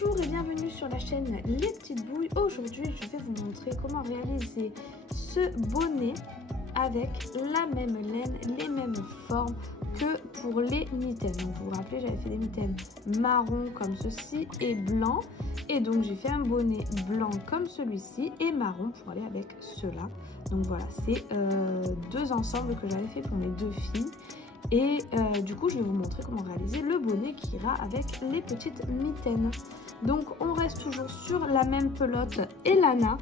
Bonjour et bienvenue sur la chaîne Les Petites Bouilles. Aujourd'hui, je vais vous montrer comment réaliser ce bonnet avec la même laine, les mêmes formes que pour les mitaines. Donc, vous vous rappelez, j'avais fait des mitaines marron comme ceci et blanc. Et donc, j'ai fait un bonnet blanc comme celui-ci et marron pour aller avec cela. Donc voilà, c'est deux ensembles que j'avais fait pour mes deux filles. Et du coup, je vais vous montrer comment réaliser le bonnet qui ira avec les petites mitaines. Donc, on reste toujours sur la même pelote Elana,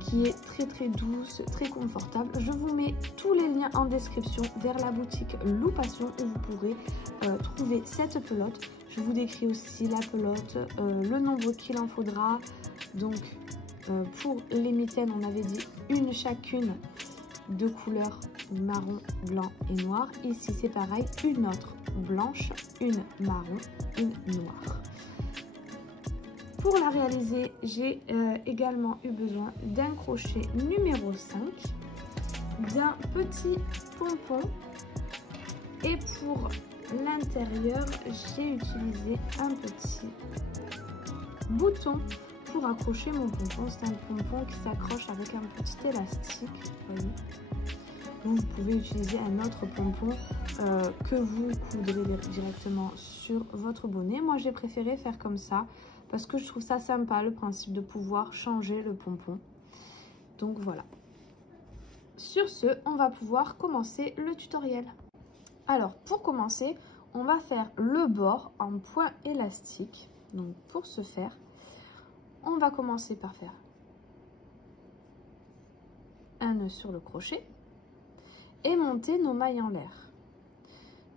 qui est très douce, très confortable. Je vous mets tous les liens en description vers la boutique Loupassion où vous pourrez trouver cette pelote. Je vous décris aussi la pelote, le nombre qu'il en faudra. Donc, pour les mitaines, on avait dit une chacune de couleur marron, blanc et noir. Ici c'est pareil, une autre blanche, une marron, une noire. Pour la réaliser, j'ai également eu besoin d'un crochet numéro 5, d'un petit pompon et pour l'intérieur j'ai utilisé un petit bouton pour accrocher mon pompon. C'est un pompon qui s'accroche avec un petit élastique, voyez. Vous pouvez utiliser un autre pompon que vous coudrez directement sur votre bonnet. Moi, j'ai préféré faire comme ça parce que je trouve ça sympa, le principe de pouvoir changer le pompon. Donc voilà. Sur ce, on va pouvoir commencer le tutoriel. Alors, pour commencer, on va faire le bord en point élastique. Donc, pour ce faire, on va commencer par faire un nœud sur le crochet et monter nos mailles en l'air.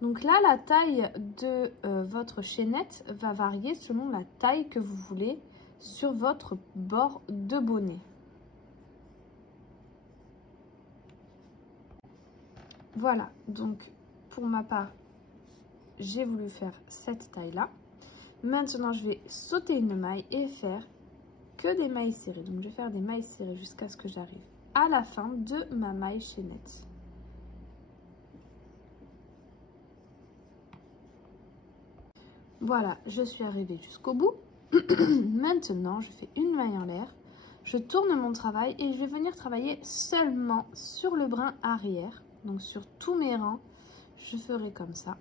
Donc là, la taille de votre chaînette va varier selon la taille que vous voulez sur votre bord de bonnet. Voilà, donc pour ma part, j'ai voulu faire cette taille-là. Maintenant, je vais sauter une maille et faire que des mailles serrées. Donc, je vais faire des mailles serrées jusqu'à ce que j'arrive à la fin de ma maille chaînette. Voilà, je suis arrivée jusqu'au bout. Maintenant, je fais une maille en l'air. Je tourne mon travail et je vais venir travailler seulement sur le brin arrière. Donc, sur tous mes rangs, je ferai comme ça.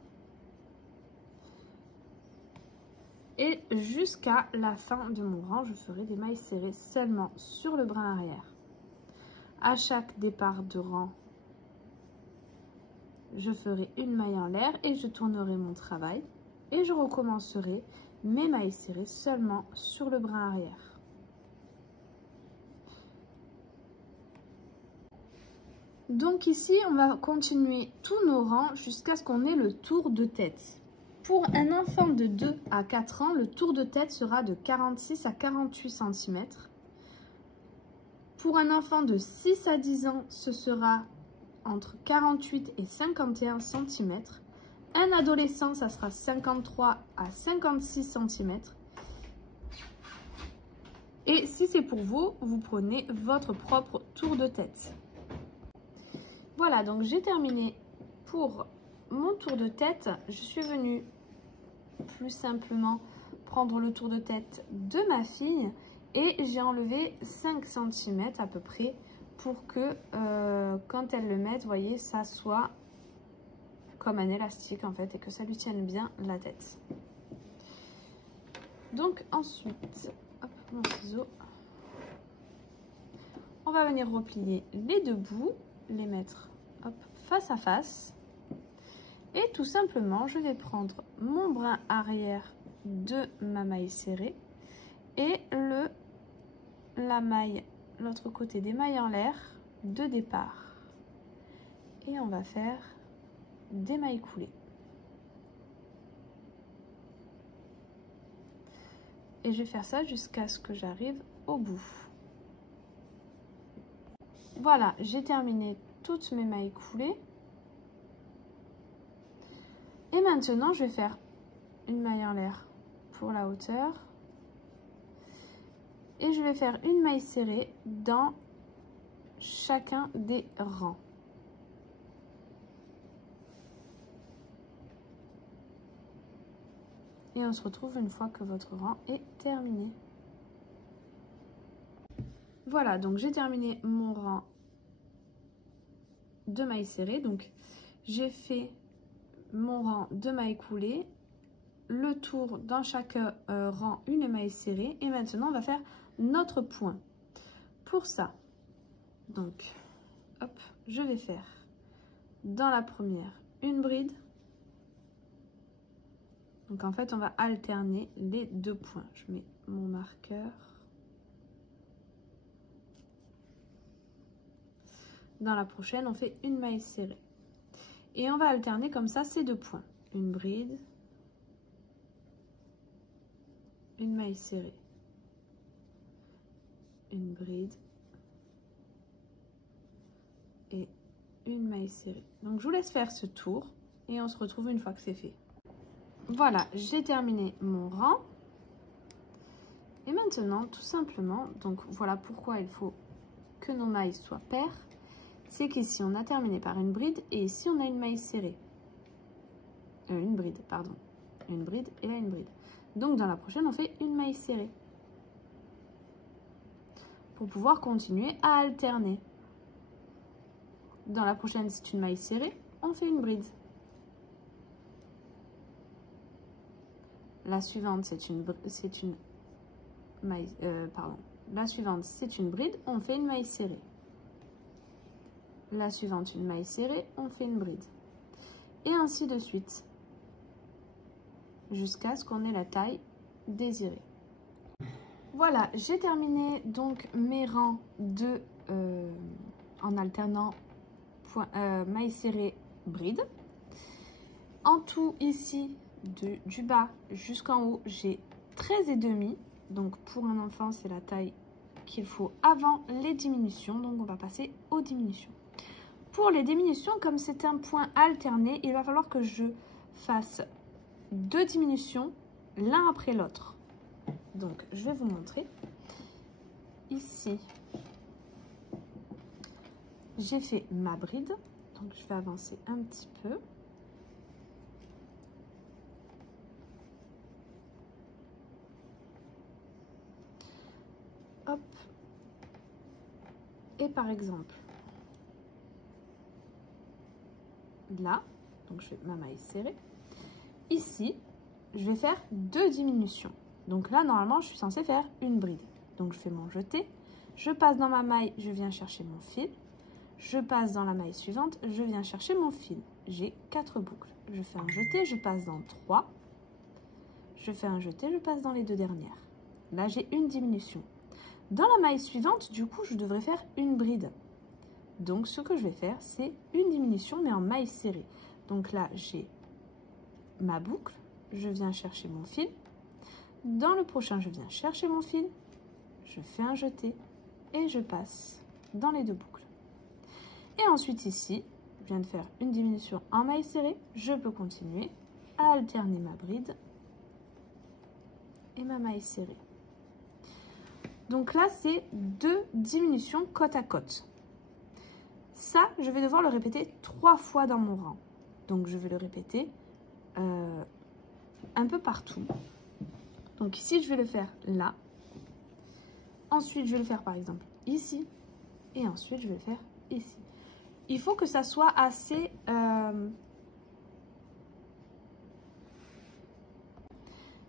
Et jusqu'à la fin de mon rang, je ferai des mailles serrées seulement sur le brin arrière. À chaque départ de rang, je ferai une maille en l'air et je tournerai mon travail. Et je recommencerai mes mailles serrées seulement sur le brin arrière. Donc ici, on va continuer tous nos rangs jusqu'à ce qu'on ait le tour de tête. Pour un enfant de 2 à 4 ans, le tour de tête sera de 46 à 48 cm. Pour un enfant de 6 à 10 ans, ce sera entre 48 et 51 cm. Un adolescent, ça sera 53 à 56 cm. Et si c'est pour vous, vous prenez votre propre tour de tête. Voilà, donc j'ai terminé pour mon tour de tête. Je suis venue plus simplement prendre le tour de tête de ma fille et j'ai enlevé 5 cm à peu près pour que quand elle le mette, vous voyez, ça soit comme un élastique en fait et que ça lui tienne bien la tête. Donc ensuite, hop, mon ciseau, on va venir replier les deux bouts, les mettre hop, face à face et tout simplement je vais prendre mon brin arrière de ma maille serrée et la maille, l'autre côté des mailles en l'air de départ et on va faire des mailles coulées. Et je vais faire ça jusqu'à ce que j'arrive au bout. Voilà, j'ai terminé toutes mes mailles coulées. Et maintenant, je vais faire une maille en l'air pour la hauteur. Et je vais faire une maille serrée dans chacun des rangs. Et on se retrouve une fois que votre rang est terminé. Voilà, donc j'ai terminé mon rang de mailles serrées. Donc j'ai fait mon rang de mailles coulées, le tour dans chaque rang une maille serrée, et maintenant on va faire notre point. Pour ça, donc hop, je vais faire dans la première une bride. Donc en fait on va alterner les deux points. Je mets mon marqueur. Dans la prochaine on fait une maille serrée et on va alterner comme ça ces deux points. Une bride, une maille serrée, une bride et une maille serrée. Donc je vous laisse faire ce tour et on se retrouve une fois que c'est fait. Voilà, j'ai terminé mon rang. Et maintenant, tout simplement, donc voilà pourquoi il faut que nos mailles soient paires. C'est qu'ici, on a terminé par une bride et ici, on a une maille serrée. Une bride, pardon. Une bride et là, une bride. Donc, dans la prochaine, on fait une maille serrée. Pour pouvoir continuer à alterner. Dans la prochaine, c'est une maille serrée, on fait une bride. La suivante, c'est une maille, la suivante, c'est une bride, on fait une maille serrée. La suivante, une maille serrée, on fait une bride. Et ainsi de suite, jusqu'à ce qu'on ait la taille désirée. Voilà, j'ai terminé donc mes rangs de en alternant maille serrée, bride. En tout, ici, du bas jusqu'en haut, j'ai 13,5. Donc pour un enfant, c'est la taille qu'il faut avant les diminutions. Donc on va passer aux diminutions. Pour les diminutions, comme c'est un point alterné, il va falloir que je fasse 2 diminutions l'un après l'autre. Donc je vais vous montrer. Ici, j'ai fait ma bride. Donc je vais avancer un petit peu. Hop. Et par exemple, là, donc je fais ma maille serrée. Ici, je vais faire 2 diminutions. Donc là, normalement, je suis censée faire une bride. Donc je fais mon jeté, je passe dans ma maille, je viens chercher mon fil. Je passe dans la maille suivante, je viens chercher mon fil. J'ai 4 boucles. Je fais un jeté, je passe dans 3. Je fais un jeté, je passe dans les 2 dernières. Là, j'ai une diminution. Dans la maille suivante, du coup, je devrais faire une bride. Donc, ce que je vais faire, c'est une diminution, mais en maille serrée. Donc là, j'ai ma boucle. Je viens chercher mon fil. Dans le prochain, je viens chercher mon fil. Je fais un jeté et je passe dans les 2 boucles. Et ensuite, ici, je viens de faire une diminution en maille serrée. Je peux continuer à alterner ma bride et ma maille serrée. Donc là, c'est 2 diminutions côte à côte. Ça, je vais devoir le répéter 3 fois dans mon rang. Donc, je vais le répéter un peu partout. Donc ici, je vais le faire là. Ensuite, je vais le faire par exemple ici. Et ensuite, je vais le faire ici. Il faut que ça soit assez...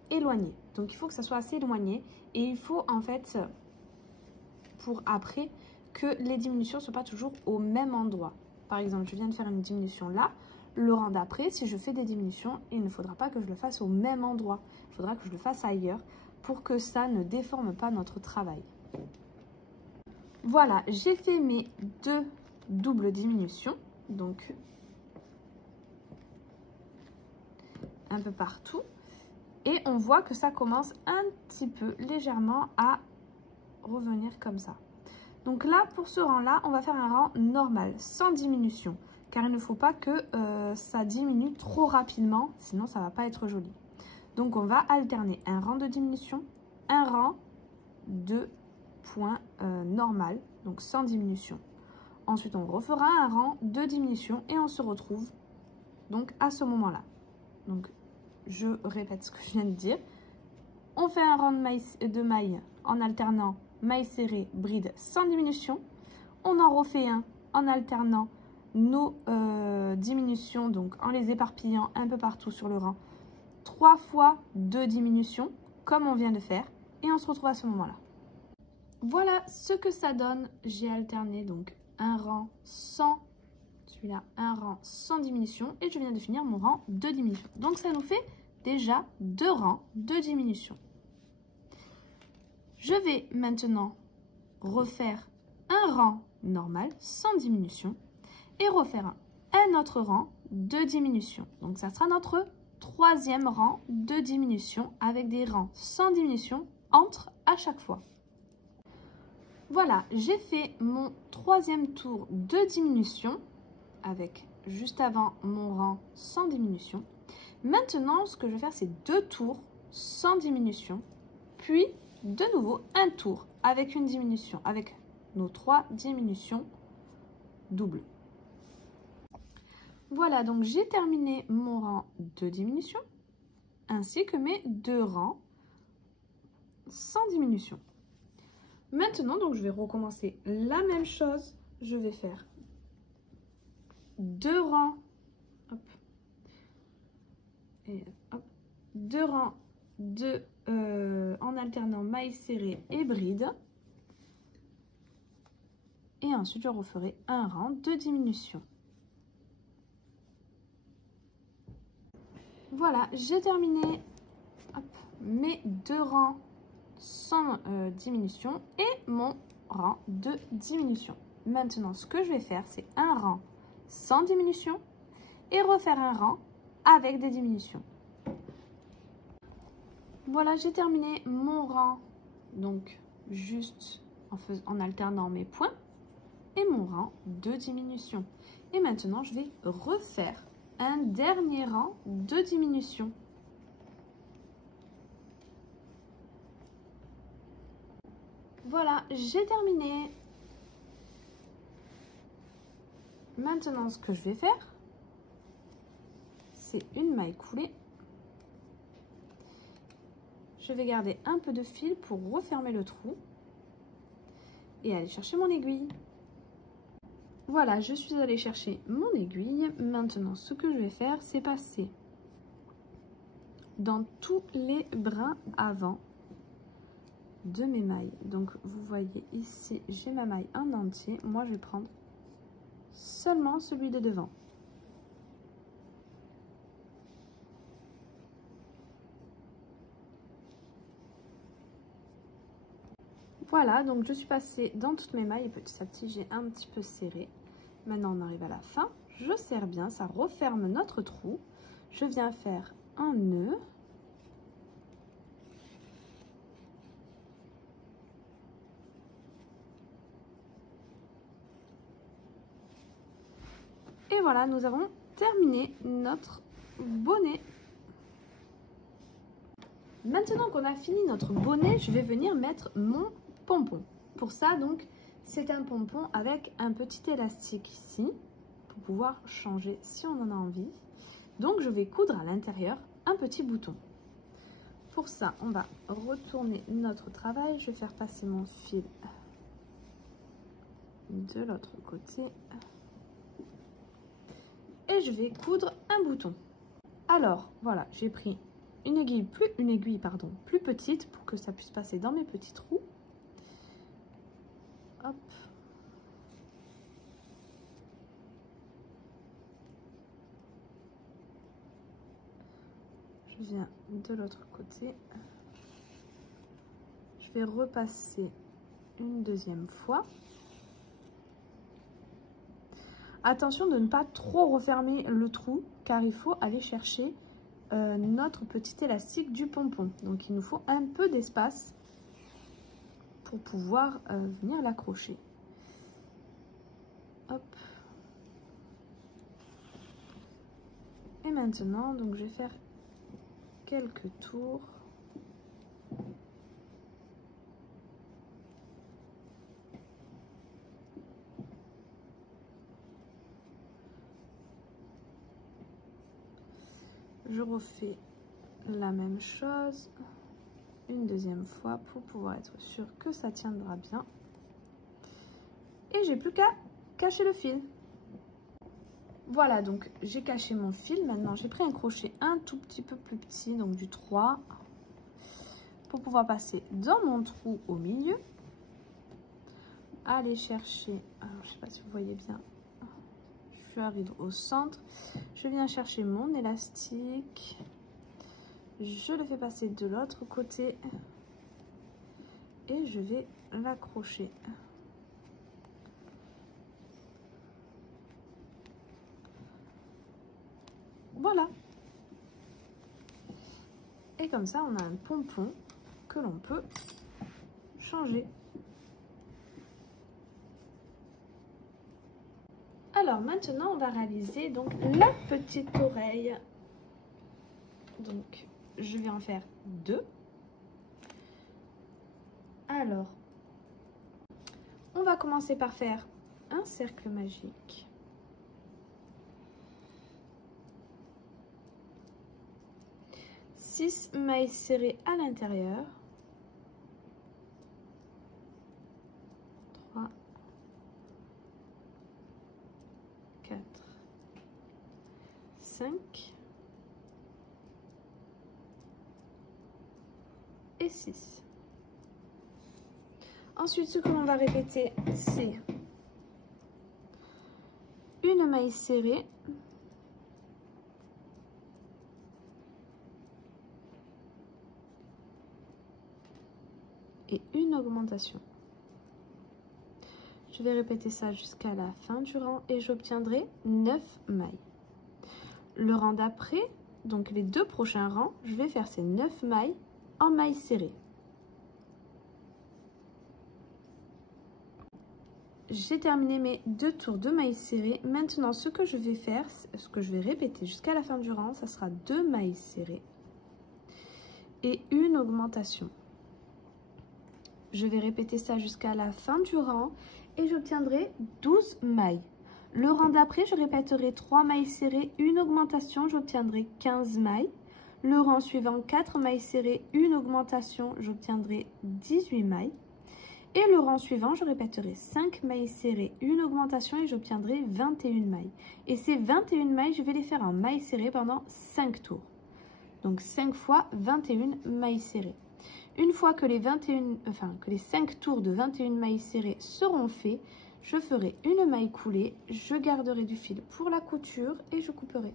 éloigné. Donc il faut que ça soit assez éloigné et il faut en fait pour après que les diminutions ne soient pas toujours au même endroit. Par exemple, je viens de faire une diminution là, le rang d'après, si je fais des diminutions, il ne faudra pas que je le fasse au même endroit. Il faudra que je le fasse ailleurs pour que ça ne déforme pas notre travail. Voilà, j'ai fait mes 2 doubles diminutions, donc un peu partout. Et on voit que ça commence un petit peu légèrement à revenir comme ça. Donc là, pour ce rang-là, on va faire un rang normal, sans diminution. Car il ne faut pas que ça diminue trop rapidement, sinon ça ne va pas être joli. Donc on va alterner un rang de diminution, un rang de points normal, donc sans diminution. Ensuite, on refera un rang de diminution et on se retrouve donc à ce moment-là. Donc je répète ce que je viens de dire. On fait un rang de mailles en alternant mailles serrées, brides sans diminution. On en refait un en alternant nos diminutions, donc en les éparpillant un peu partout sur le rang. 3 fois 2 diminutions, comme on vient de faire. Et on se retrouve à ce moment-là. Voilà ce que ça donne. J'ai alterné donc un rang sans, celui-là, un rang sans diminution. Et je viens de finir mon rang de diminution. Donc ça nous fait déjà 2 rangs de diminution. Je vais maintenant refaire un rang normal sans diminution et refaire un autre rang de diminution. Donc ça sera notre 3e rang de diminution avec des rangs sans diminution entre à chaque fois. Voilà, j'ai fait mon 3e tour de diminution avec juste avant mon rang sans diminution. Maintenant, ce que je vais faire, c'est 2 tours sans diminution, puis de nouveau un tour avec une diminution, avec nos 3 diminutions doubles. Voilà, donc j'ai terminé mon rang de diminution ainsi que mes 2 rangs sans diminution. Maintenant, donc je vais recommencer la même chose. Je vais faire 2 rangs, hop, et hop, 2 rangs de en alternant mailles serrées et brides. Et ensuite, je referai un rang de diminution. Voilà, j'ai terminé mes 2 rangs sans diminution et mon rang de diminution. Maintenant, ce que je vais faire, c'est un rang sans diminution et refaire un rang avec des diminutions. Voilà, j'ai terminé mon rang, donc juste en alternant mes points et mon rang de diminution. Et maintenant, je vais refaire un dernier rang de diminution. Voilà, j'ai terminé. Maintenant, ce que je vais faire, c'est une maille coulée. Je vais garder un peu de fil pour refermer le trou et aller chercher mon aiguille. Voilà, je suis allée chercher mon aiguille. Maintenant, ce que je vais faire, c'est passer dans tous les brins avant de mes mailles. Donc, vous voyez ici, j'ai ma maille en entier. Moi, je vais prendre seulement celui de devant. Voilà, donc je suis passée dans toutes mes mailles et petit à petit, j'ai un petit peu serré. Maintenant, on arrive à la fin. Je serre bien, ça referme notre trou. Je viens faire un nœud. Et voilà, nous avons terminé notre bonnet. Maintenant qu'on a fini notre bonnet, je vais venir mettre mon pompon. Pour ça, donc, c'est un pompon avec un petit élastique ici pour pouvoir changer si on en a envie. Donc, je vais coudre à l'intérieur un petit bouton. Pour ça, on va retourner notre travail. Je vais faire passer mon fil de l'autre côté. Et je vais coudre un bouton. Alors, voilà, j'ai pris une aiguille plus petite pour que ça puisse passer dans mes petits trous. Hop. Je viens de l'autre côté. Je vais repasser une deuxième fois. Attention de ne pas trop refermer le trou car il faut aller chercher notre petit élastique du pompon. Donc il nous faut un peu d'espace pour pouvoir venir l'accrocher. Hop. Et maintenant, donc je vais faire quelques tours. Je refais la même chose une deuxième fois pour pouvoir être sûr que ça tiendra bien. Et j'ai plus qu'à cacher le fil. Voilà, donc j'ai caché mon fil. Maintenant, j'ai pris un crochet un tout petit peu plus petit, donc du 3, pour pouvoir passer dans mon trou au milieu. Aller chercher, alors je sais pas si vous voyez bien, je arrive au centre, je viens chercher mon élastique, je le fais passer de l'autre côté et je vais l'accrocher. Voilà. Et comme ça, on a un pompon que l'on peut changer. Alors maintenant, on va réaliser donc la petite oreille. Donc, je vais en faire 2. Alors, on va commencer par faire un cercle magique. Six mailles serrées à l'intérieur. 3, 4, 5 et 6. Ensuite, ce que l'on va répéter, c'est une maille serrée, et une augmentation. Je vais répéter ça jusqu'à la fin du rang et j'obtiendrai 9 mailles. Le rang d'après, donc les 2 prochains rangs, je vais faire ces 9 mailles en mailles serrées. J'ai terminé mes 2 tours de mailles serrées. Maintenant, ce que je vais faire, ce que je vais répéter jusqu'à la fin du rang, ça sera 2 mailles serrées et une augmentation. Je vais répéter ça jusqu'à la fin du rang et j'obtiendrai 12 mailles. Le rang d'après, je répéterai 3 mailles serrées, une augmentation, j'obtiendrai 15 mailles. Le rang suivant, 4 mailles serrées, une augmentation, j'obtiendrai 18 mailles. Et le rang suivant, je répéterai 5 mailles serrées, une augmentation et j'obtiendrai 21 mailles. Et ces 21 mailles, je vais les faire en mailles serrées pendant 5 tours. Donc 5 fois 21 mailles serrées. Une fois que les 5 tours de 21 mailles serrées seront faits, je ferai une maille coulée, je garderai du fil pour la couture et je couperai.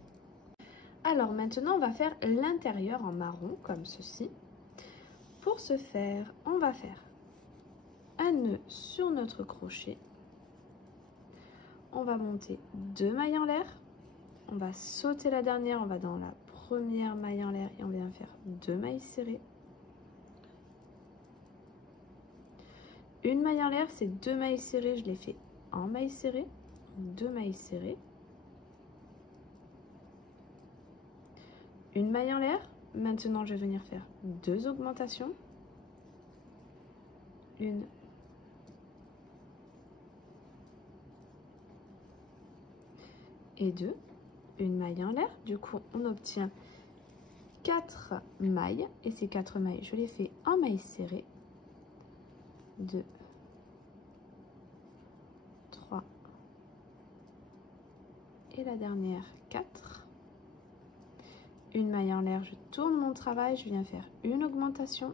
Alors maintenant, on va faire l'intérieur en marron comme ceci. Pour ce faire, on va faire un nœud sur notre crochet. On va monter 2 mailles en l'air. On va sauter la dernière, on va dans la première maille en l'air et on vient faire 2 mailles serrées. Une maille en l'air, c'est 2 mailles serrées, je les fais en mailles serrées, 2 mailles serrées. Une maille en l'air, maintenant je vais venir faire 2 augmentations. Une et 2. Une maille en l'air, du coup on obtient 4 mailles et ces 4 mailles, je les fais en mailles serrées. 2, 3 et la dernière 4. Une maille en l'air, je tourne mon travail, je viens faire une augmentation,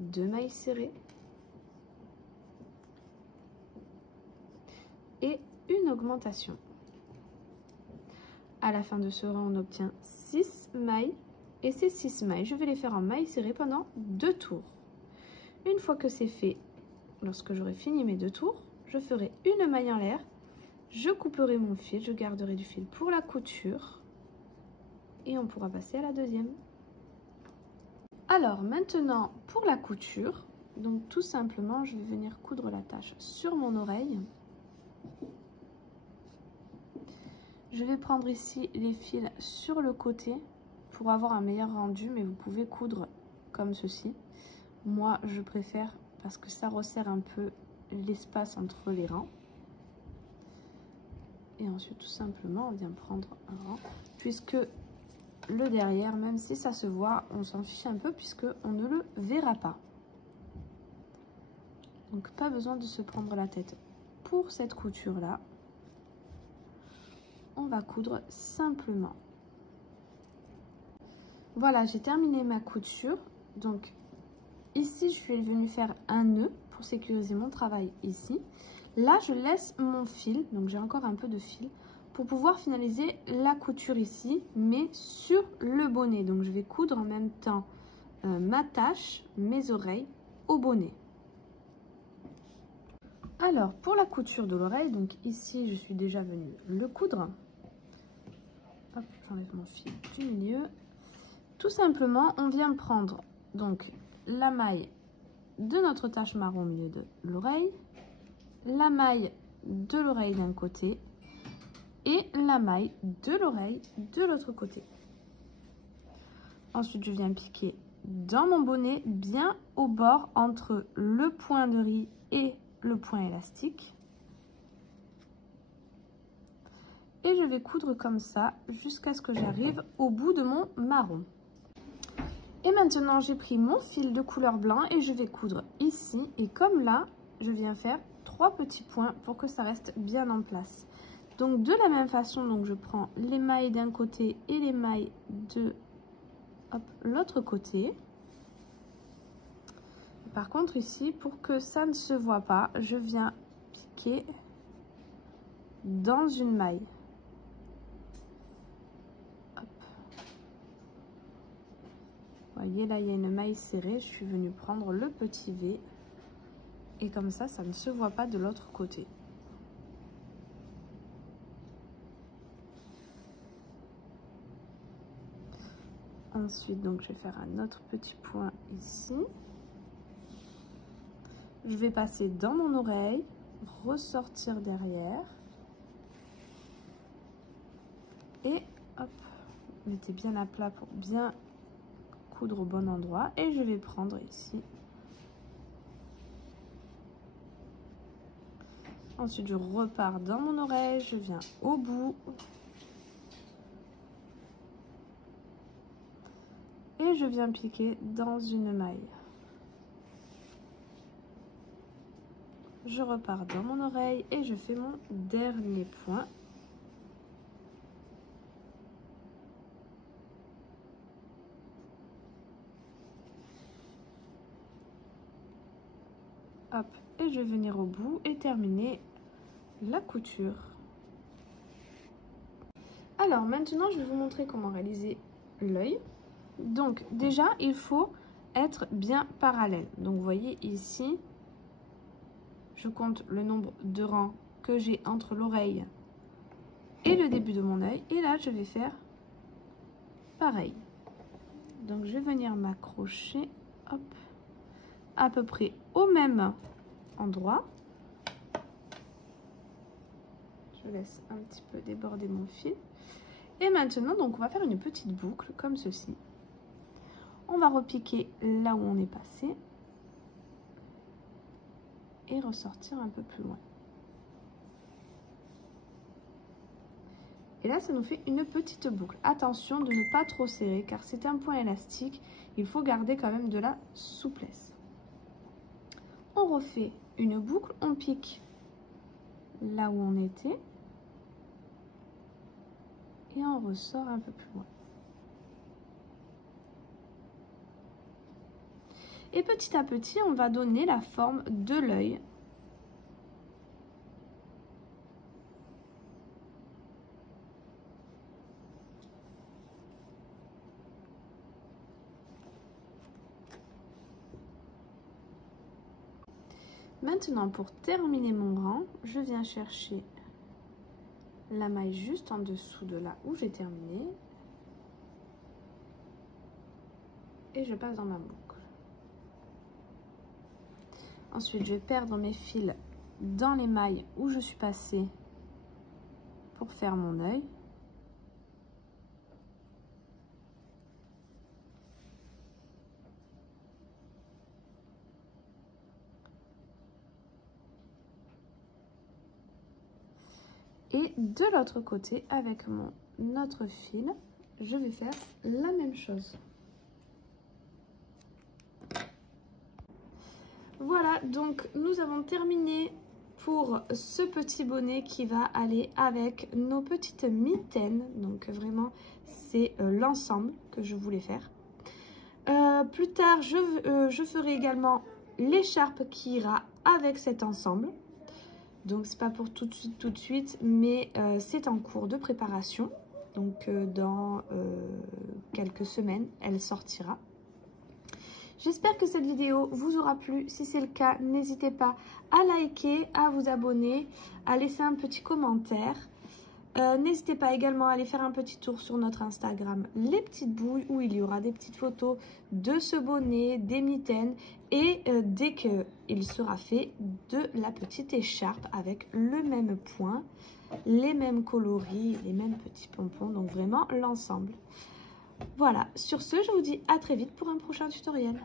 2 mailles serrées et une augmentation. À la fin de ce rang, on obtient 6 mailles. Et ces 6 mailles, je vais les faire en mailles serrées pendant 2 tours. Une fois que c'est fait, lorsque j'aurai fini mes 2 tours, je ferai une maille en l'air, je couperai mon fil, je garderai du fil pour la couture et on pourra passer à la deuxième. Alors maintenant pour la couture, donc tout simplement je vais venir coudre la tache sur mon oreille. Je vais prendre ici les fils sur le côté pour avoir un meilleur rendu, mais vous pouvez coudre comme ceci. Moi, je préfère parce que ça resserre un peu l'espace entre les rangs. Et ensuite, tout simplement, on vient prendre un rang, puisque le derrière, même si ça se voit, on s'en fiche un peu, puisque on ne le verra pas. Donc, pas besoin de se prendre la tête. Pour cette couture-là, on va coudre simplement. Voilà, j'ai terminé ma couture. Donc, ici, je suis venue faire un nœud pour sécuriser mon travail ici. Là, je laisse mon fil, donc j'ai encore un peu de fil, pour pouvoir finaliser la couture ici, mais sur le bonnet. Donc, je vais coudre en même temps ma tache, mes oreilles au bonnet. Alors, pour la couture de l'oreille, donc ici, je suis déjà venue le coudre. Hop, j'enlève mon fil du milieu. Tout simplement, on vient prendre donc la maille de notre tache marron au milieu de l'oreille, la maille de l'oreille d'un côté et la maille de l'oreille de l'autre côté. Ensuite, je viens piquer dans mon bonnet, bien au bord entre le point de riz et le point élastique. Et je vais coudre comme ça jusqu'à ce que j'arrive au bout de mon marron. Et maintenant, j'ai pris mon fil de couleur blanc et je vais coudre ici. Et comme là, je viens faire 3 petits points pour que ça reste bien en place. Donc, de la même façon, donc je prends les mailles d'un côté et les mailles de l'autre côté. Par contre, ici, pour que ça ne se voit pas, je viens piquer dans une maille. Vous voyez, là, il y a une maille serrée. Je suis venue prendre le petit V. Et comme ça, ça ne se voit pas de l'autre côté. Ensuite, donc, je vais faire un autre petit point ici. Je vais passer dans mon oreille, ressortir derrière. Et hop, mettez bien à plat pour bien coudre au bon endroit. Et je vais prendre ici. Ensuite, je repars dans mon oreille, je viens au bout. Et je viens piquer dans une maille. Je repars dans mon oreille et je fais mon dernier point. Hop, et je vais venir au bout et terminer la couture. Alors maintenant, je vais vous montrer comment réaliser l'œil. Donc déjà, il faut être bien parallèle. Donc vous voyez ici, je compte le nombre de rangs que j'ai entre l'oreille et le début de mon œil. Et là, je vais faire pareil. Donc je vais venir m'accrocher, hop, à peu près au même endroit. Je laisse un petit peu déborder mon fil. Et maintenant, donc, on va faire une petite boucle comme ceci. On va repiquer là où on est passé. Et ressortir un peu plus loin. Et là, ça nous fait une petite boucle. Attention de ne pas trop serrer car c'est un point élastique. Il faut garder quand même de la souplesse. On refait une boucle, on pique là où on était. Et on ressort un peu plus loin. Et petit à petit, on va donner la forme de l'œil. Maintenant, pour terminer mon rang, je viens chercher la maille juste en dessous de là où j'ai terminé. Et je passe dans ma boucle. Ensuite, je vais perdre mes fils dans les mailles où je suis passée pour faire mon œil. Et de l'autre côté avec notre fil, je vais faire la même chose. Voilà, donc nous avons terminé pour ce petit bonnet qui va aller avec nos petites mitaines. Donc vraiment, c'est l'ensemble que je voulais faire. Plus tard, je ferai également l'écharpe qui ira avec cet ensemble. Donc c'est pas pour tout de suite, mais c'est en cours de préparation. Donc dans quelques semaines, elle sortira. J'espère que cette vidéo vous aura plu. Si c'est le cas, n'hésitez pas à liker, à vous abonner, à laisser un petit commentaire. N'hésitez pas également à aller faire un petit tour sur notre Instagram Les Petites Bouilles où il y aura des petites photos de ce bonnet, des mitaines et dès qu'il sera fait de la petite écharpe avec le même point, les mêmes coloris, les mêmes petits pompons, donc vraiment l'ensemble. Voilà, sur ce, je vous dis à très vite pour un prochain tutoriel.